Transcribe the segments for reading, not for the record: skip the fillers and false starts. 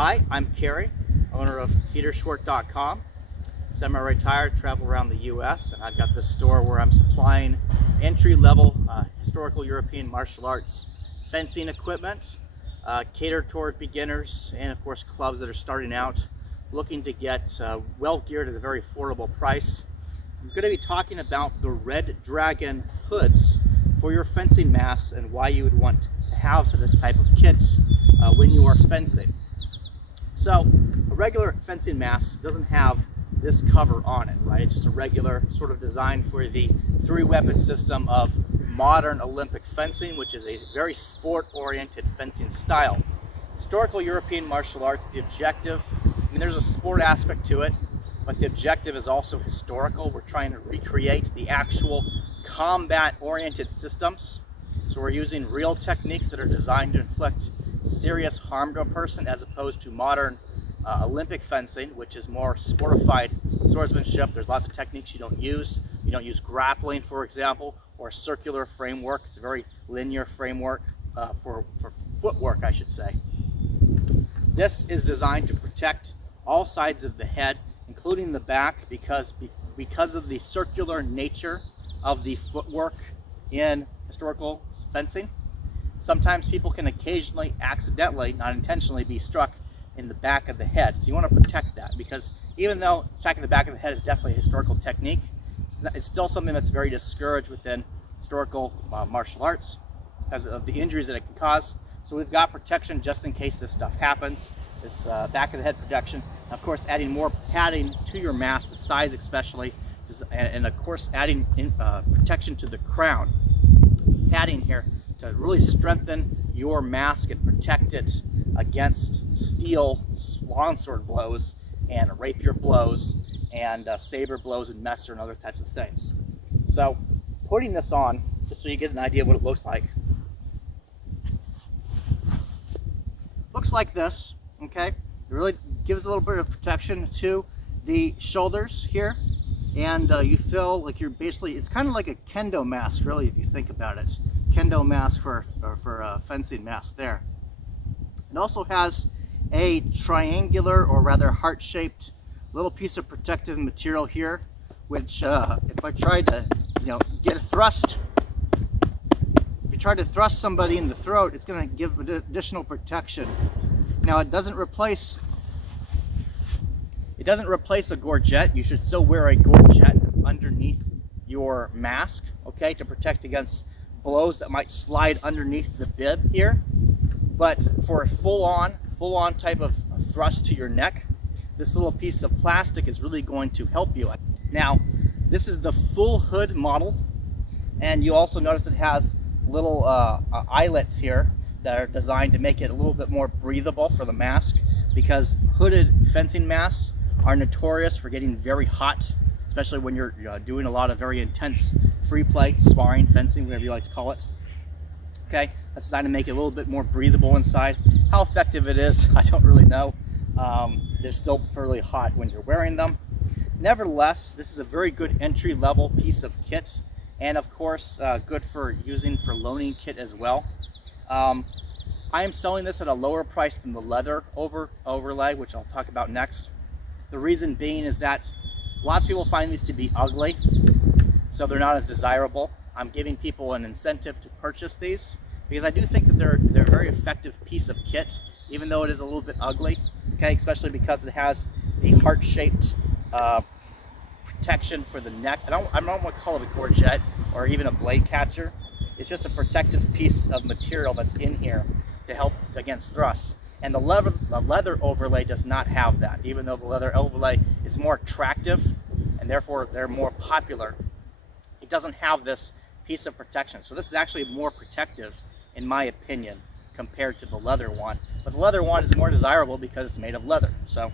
Hi, I'm Kerry, owner of HeaterShort.com. Semi-retired, travel around the US, and I've got this store where I'm supplying entry-level historical European martial arts fencing equipment, catered toward beginners, and of course clubs that are starting out looking to get well geared at a very affordable price. I'm going to be talking about the Red Dragon hoods for your fencing mass and why you would want to have this type of kit when you are fencing. So a regular fencing mask doesn't have this cover on it, right? It's just a regular sort of design for the three-weapon system of modern Olympic fencing, which is a very sport-oriented fencing style. Historical European martial arts, the objective, I mean, there's a sport aspect to it, but the objective is also historical. We're trying to recreate the actual combat-oriented systems. So we're using real techniques that are designed to inflict serious harm to a person, as opposed to modern Olympic fencing, which is more sportified swordsmanship. There's lots of techniques you don't use. You don't use grappling, for example, or circular framework. It's a very linear framework for footwork, I should say. This is designed to protect all sides of the head, including the back, because of the circular nature of the footwork in historical fencing. Sometimes people can occasionally, accidentally, not intentionally, be struck in the back of the head. So you want to protect that, because even though striking the back of the head is definitely a historical technique, it's still something that's very discouraged within historical martial arts because of the injuries that it can cause. So we've got protection just in case this stuff happens. This back of the head protection. And of course, adding more padding to your mask, the size especially, and of course adding protection to the crown. Padding here to really strengthen your mask and protect it against steel longsword blows and rapier blows and saber blows and messer and other types of things. So putting this on, just so you get an idea of what it looks like. Looks like this, okay? It really gives a little bit of protection to the shoulders here, and you feel like you're basically, it's kind of like a kendo mask, really, if you think about it. Kendo mask for fencing mask there. It also has a triangular, or rather heart-shaped, little piece of protective material here, which if I try to, get a thrust, if you try to thrust somebody in the throat, it's going to give additional protection. Now it doesn't replace a gorget. You should still wear a gorget underneath your mask, okay, to protect against blows that might slide underneath the bib here. But for a full-on type of thrust to your neck, this little piece of plastic is really going to help you. Now, this is the full hood model, and you also notice it has little eyelets here that are designed to make it a little bit more breathable for the mask, because hooded fencing masks are notorious for getting very hot, especially when you're doing a lot of very intense free play, sparring, fencing, whatever you like to call it. Okay, that's designed to make it a little bit more breathable inside. How effective it is, I don't really know. They're still fairly hot when you're wearing them. Nevertheless, this is a very good entry-level piece of kit, and of course, good for using for loaning kit as well. I am selling this at a lower price than the leather overlay, which I'll talk about next. The reason being is that lots of people find these to be ugly, so they're not as desirable. I'm giving people an incentive to purchase these, because I do think that they're a very effective piece of kit, even though it is a little bit ugly, okay, especially because it has the heart-shaped protection for the neck. I don't want to call it a gorget or even a blade catcher. It's just a protective piece of material that's in here to help against thrusts. And the leather overlay does not have that, even though the leather overlay is more attractive and therefore they're more popular. It doesn't have this piece of protection. So this is actually more protective, in my opinion, compared to the leather one. But the leather one is more desirable because it's made of leather. So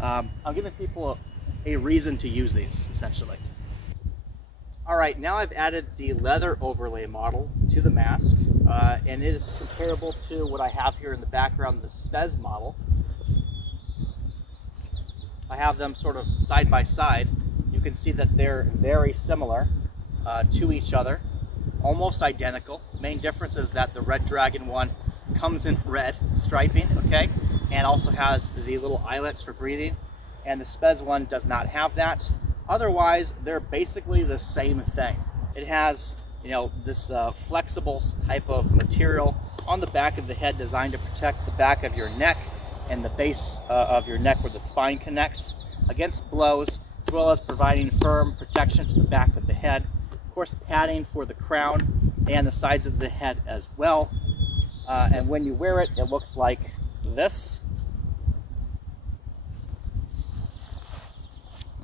I'm giving people a reason to use these, essentially. All right, now I've added the leather overlay model to the mask, and it is comparable to what I have here in the background, the SPES model. I have them sort of side by side. You can see that they're very similar to each other, almost identical. Main difference is that the Red Dragon one comes in red striping, okay? and also has the little eyelets for breathing, and the SPES one does not have that. Otherwise, they're basically the same thing. It has, you know, this flexible type of material on the back of the head designed to protect the back of your neck and the base of your neck where the spine connects against blows, as well as providing firm protection to the back of the head. Of course, padding for the crown and the sides of the head as well. And when you wear it, it looks like this.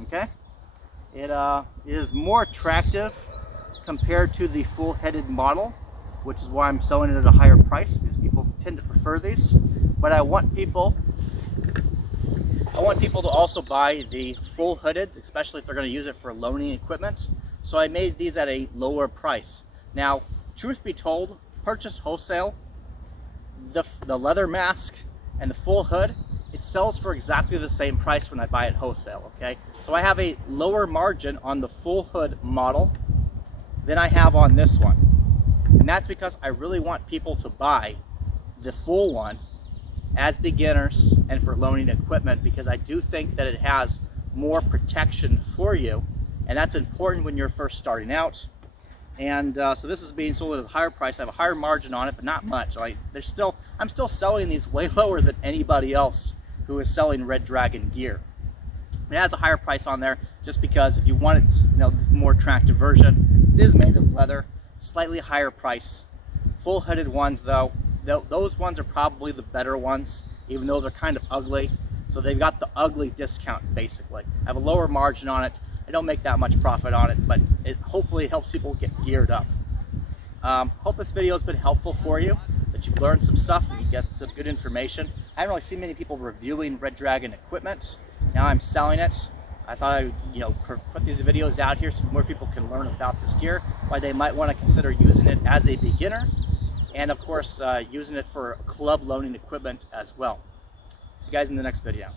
Okay, it is more attractive compared to the full-headed model, which is why I'm selling it at a higher price, because people tend to prefer these. But I want people to also buy the full hoodeds, especially if they're going to use it for loaning equipment. So I made these at a lower price. Now, truth be told, purchased wholesale, the leather mask and the full hood, it sells for exactly the same price when I buy it wholesale, okay? So I have a lower margin on the full hood model than I have on this one. And that's because I really want people to buy the full one as beginners and for loaning equipment, because I do think that it has more protection for you, and that's important when you're first starting out. And so this is being sold at a higher price. I have a higher margin on it, but not much. I'm still selling these way lower than anybody else who is selling Red Dragon gear. It has a higher price on there just because if you want it, you know, this more attractive version, it is made of leather, slightly higher price. Full hooded ones though, those ones are probably the better ones, even though they're kind of ugly. So they've got the ugly discount basically. I have a lower margin on it. I don't make that much profit on it, but it hopefully helps people get geared up. Hope this video has been helpful for you, that you've learned some stuff and you get some good information. I haven't really seen many people reviewing Red Dragon equipment. Now I'm selling it. I thought I would, you know, put these videos out here so more people can learn about this gear, why they might want to consider using it as a beginner, and of course using it for club loaning equipment as well. See you guys in the next video.